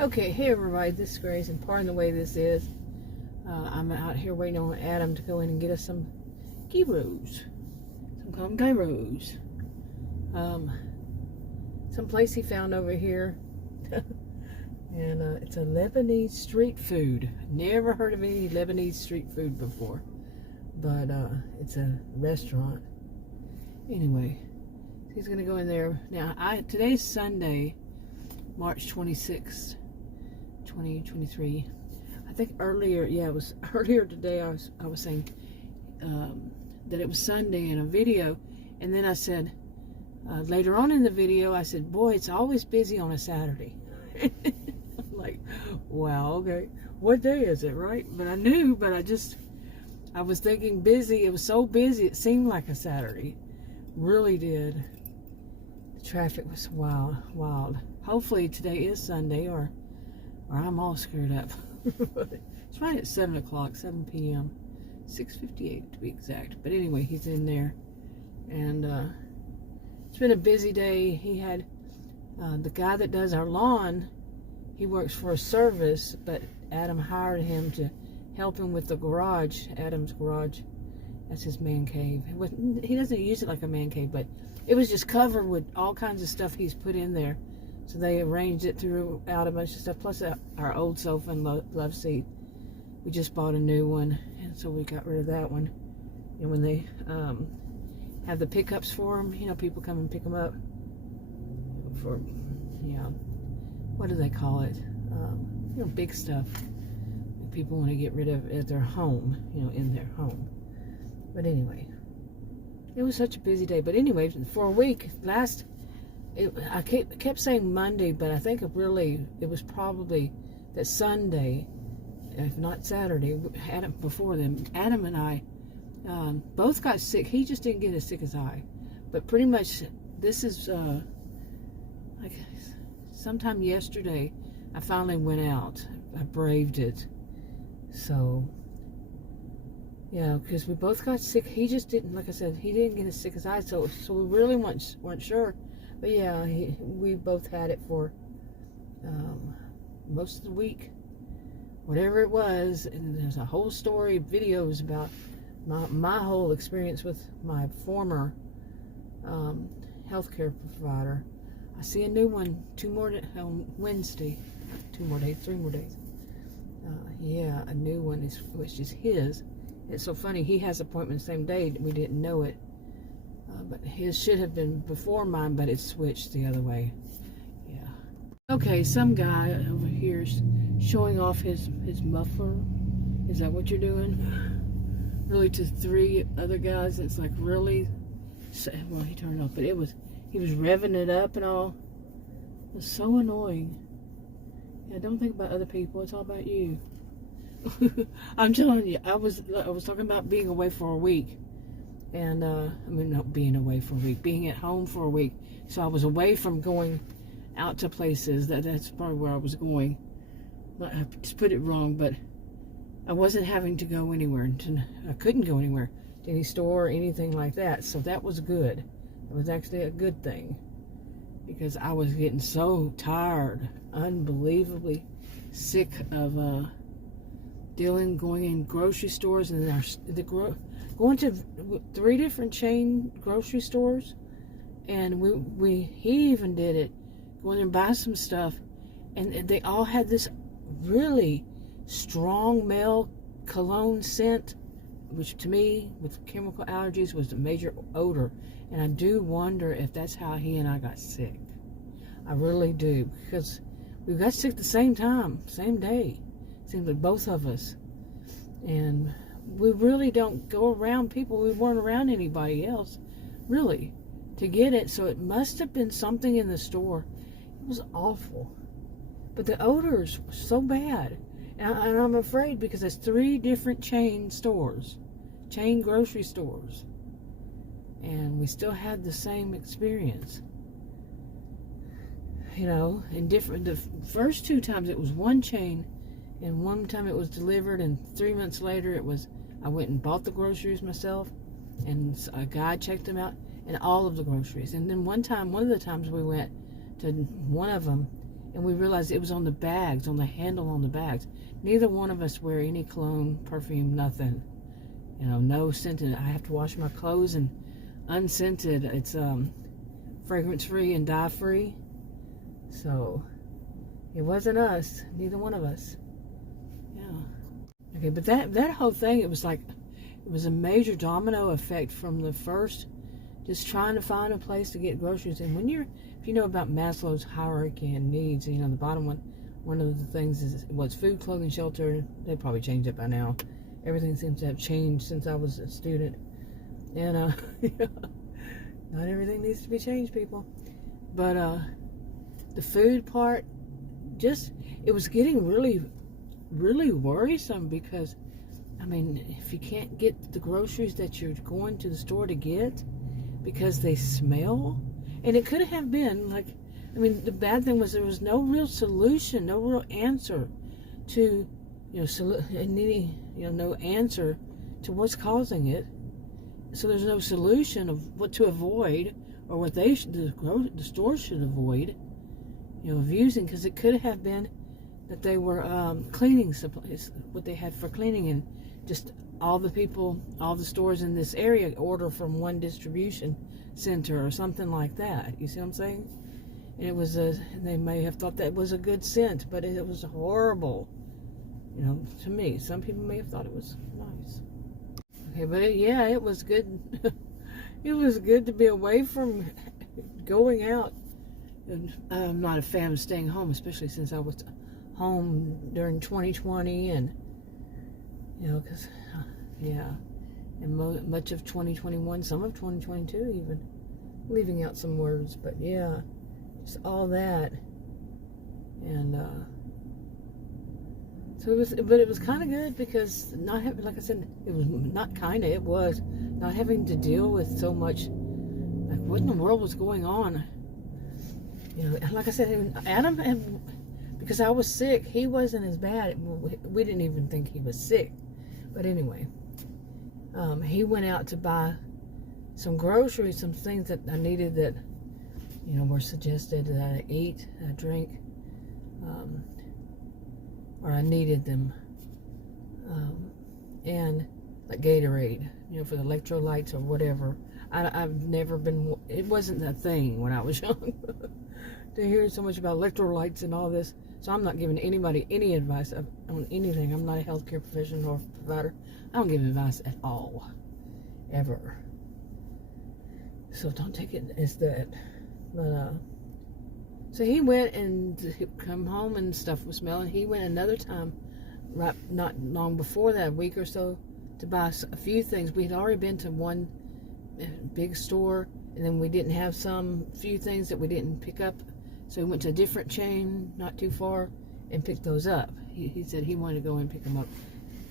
Okay, hey everybody, this is Grace, and pardon the way this is. I'm out here waiting on Adam to go in and get us some gyros. Some call them gyros. Some place he found over here. And it's a Lebanese street food. Never heard of any Lebanese street food before. But it's a restaurant. Anyway, he's going to go in there. Now, today's Sunday, March 26th. 2023. I think earlier, it was earlier today. I was saying that it was Sunday in a video, and then I said later on in the video, I said, "Boy, it's always busy on a Saturday." I'm like, wow, okay, what day is it, right? But I knew, but I was thinking busy. It was so busy, it seemed like a Saturday. Really did. The traffic was wild. Hopefully today is Sunday, or I'm all screwed up. It's right at 7 o'clock, 7 p.m. 6:58 to be exact. But anyway, he's in there. And it's been a busy day. He had the guy that does our lawn, he works for a service, but Adam hired him to help him with the garage, Adam's garage. That's his man cave. He doesn't use it like a man cave, but it was just covered with all kinds of stuff he's put in there. So they arranged it, threw out a bunch of stuff, plus our old sofa and love seat. We just bought a new one, and so we got rid of that one. And when they have the pickups for them, people come and pick them up for, what do they call it? Big stuff that people want to get rid of at their home, in their home. But anyway, it was such a busy day. But anyway, for a week, I kept saying Monday, but I think it was probably that Sunday, if not Saturday. Before then, Adam and I both got sick. He just didn't get as sick as I, but pretty much this is like sometime yesterday. I finally went out. I braved it. So yeah, because we both got sick. He just didn't, like I said, he didn't get as sick as I. So we really weren't sure. But yeah, we both had it for most of the week, whatever it was. And there's a whole story, videos about my whole experience with my former healthcare provider. I see a new one on Wednesday, 3 more days. Yeah, a new one which is his. It's so funny. He has appointments the same day. We didn't know it. But his should have been before mine, but it switched the other way. Yeah. Okay, some guy over here is showing off his muffler. Is that what you're doing? Really, to 3 other guys, it's like really. Well, he turned it off, but he was revving it up and all. It was so annoying. Yeah, don't think about other people. It's all about you. I'm telling you, I was talking about being away for a week. And, not being away for a week, being at home for a week. So I was away from going out to places. That's probably where I was going. I just put it wrong, but I wasn't having to go anywhere. I couldn't go anywhere, to any store or anything like that. So that was good. It was actually a good thing. Because I was getting so tired, unbelievably sick of going in grocery stores and going to 3 different chain grocery stores, and he even did it, going there and buy some stuff, and they all had this really strong male cologne scent, which to me, with chemical allergies, was a major odor. And I do wonder if that's how he and I got sick. I really do, because we got sick at the same time, same day. Seems like both of us. And we really don't go around people. We weren't around anybody else, really, to get it. So it must have been something in the store. It was awful. But the odors were so bad. And I'm afraid, because there's 3 different chain grocery stores. And we still had the same experience. The first 2 times it was one chain, and one time it was delivered, and 3 months later I went and bought the groceries myself, and a guy checked them out, and all of the groceries. And then one of the times we went to one of them, and we realized it was on the bags, on the handle on the bags. Neither one of us wear any cologne, perfume, nothing. You know, no scented. I have to wash my clothes and unscented. It's fragrance-free and dye-free. So it wasn't us, neither one of us. Yeah. Okay, but that whole thing, it was a major domino effect from the first, just trying to find a place to get groceries. And if you know about Maslow's hierarchy and needs, you know, the bottom one of the things was food, clothing, shelter. They probably changed it by now. Everything seems to have changed since I was a student. And yeah, not everything needs to be changed, people. But the food part, it was getting really, really worrisome, because I mean, if you can't get the groceries that you're going to the store to get because they smell, and it could have been like, I mean, the bad thing was there was no real solution, no real answer to, no answer to what's causing it. So there's no solution of what to avoid, or what the store should avoid, of using, because it could have been that they were cleaning supplies, what they had for cleaning, and just all the stores in this area order from one distribution center or something like that. You see what I'm saying? And it was they may have thought that was a good scent, but it was horrible. To me, some people may have thought it was nice. Okay, but it was good. It was good to be away from going out. And I'm not a fan of staying home, especially since I was home during 2020, and because and much of 2021, some of 2022 even, leaving out some words, but yeah, just all that. And so it was kind of good, because not having, like I said, it was not kind of, it was not having to deal with so much, like what in the world was going on. Like I said, Adam had, because I was sick, he wasn't as bad. We didn't even think he was sick. But anyway, he went out to buy some groceries, some things that I needed that, were suggested that I eat, I drink, or I needed them. And like Gatorade, for the electrolytes or whatever. I've never been, it wasn't a thing when I was young to hear so much about electrolytes and all this. So I'm not giving anybody any advice on anything. I'm not a healthcare professional or provider. I don't give advice at all, ever. So don't take it as that. But so he went and come home and stuff was smelling. He went another time, right, not long before that, a week or so, to buy a few things. We had already been to one big store, and then we didn't have few things that we didn't pick up. So we went to a different chain not too far and picked those up. He said he wanted to go and pick them up.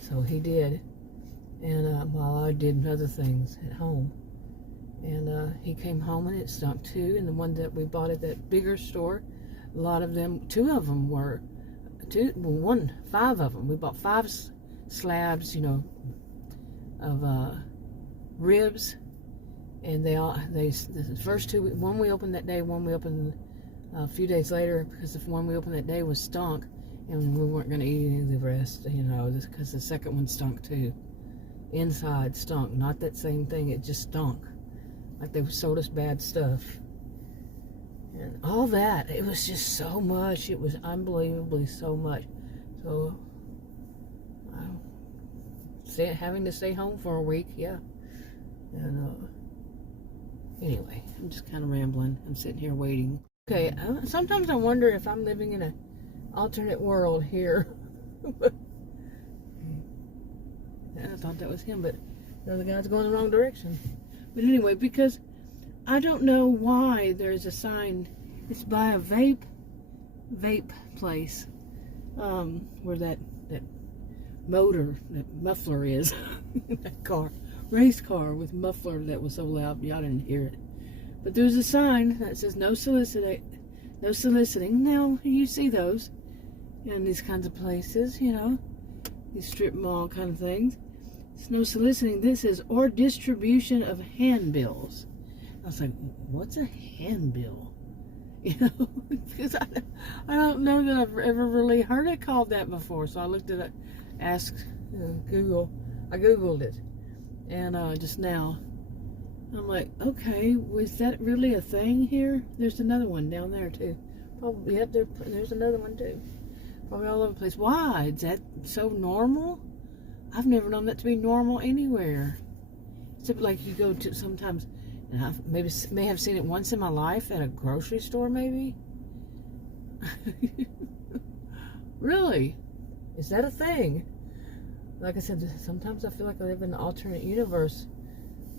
So he did. And while I did other things at home. And he came home and it stunk too. And the one that we bought at that bigger store, a lot of them, 5 of them. We bought 5 slabs, of ribs. And the first 2, one we opened that day, one we opened a few days later, because the one we opened that day was stunk, and we weren't going to eat any of the rest, because the second one stunk too. Inside stunk, not that same thing, it just stunk. Like they sold us bad stuff. And all that, it was just so much, it was unbelievably so much. So, having to stay home for a week, yeah. And anyway, I'm just kind of rambling. I'm sitting here waiting. Okay, sometimes I wonder if I'm living in an alternate world here. I thought that was him, but the other guy's going the wrong direction. But anyway, because I don't know why there's a sign. It's by a vape place, where that muffler is. That race car with muffler that was so loud y'all didn't hear it. But there's a sign that says no soliciting. Now you see those in these kinds of places, these strip mall kind of things. It's no soliciting. This is or distribution of handbills. I was like, what's a handbill? You know, because I don't know that I've ever really heard it called that before. So I looked at it, asked Google. I Googled it, and just now, I'm like, okay, was that really a thing here? There's another one down there too. Probably, yep, there's another one too. Probably all over the place. Why? Is that so normal? I've never known that to be normal anywhere. Except like you go to sometimes, and I may have seen it once in my life at a grocery store, maybe. Really? Is that a thing? Like I said, sometimes I feel like I live in an alternate universe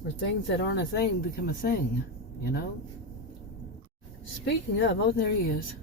where things that aren't a thing become a thing, you know? Speaking of, oh, there he is.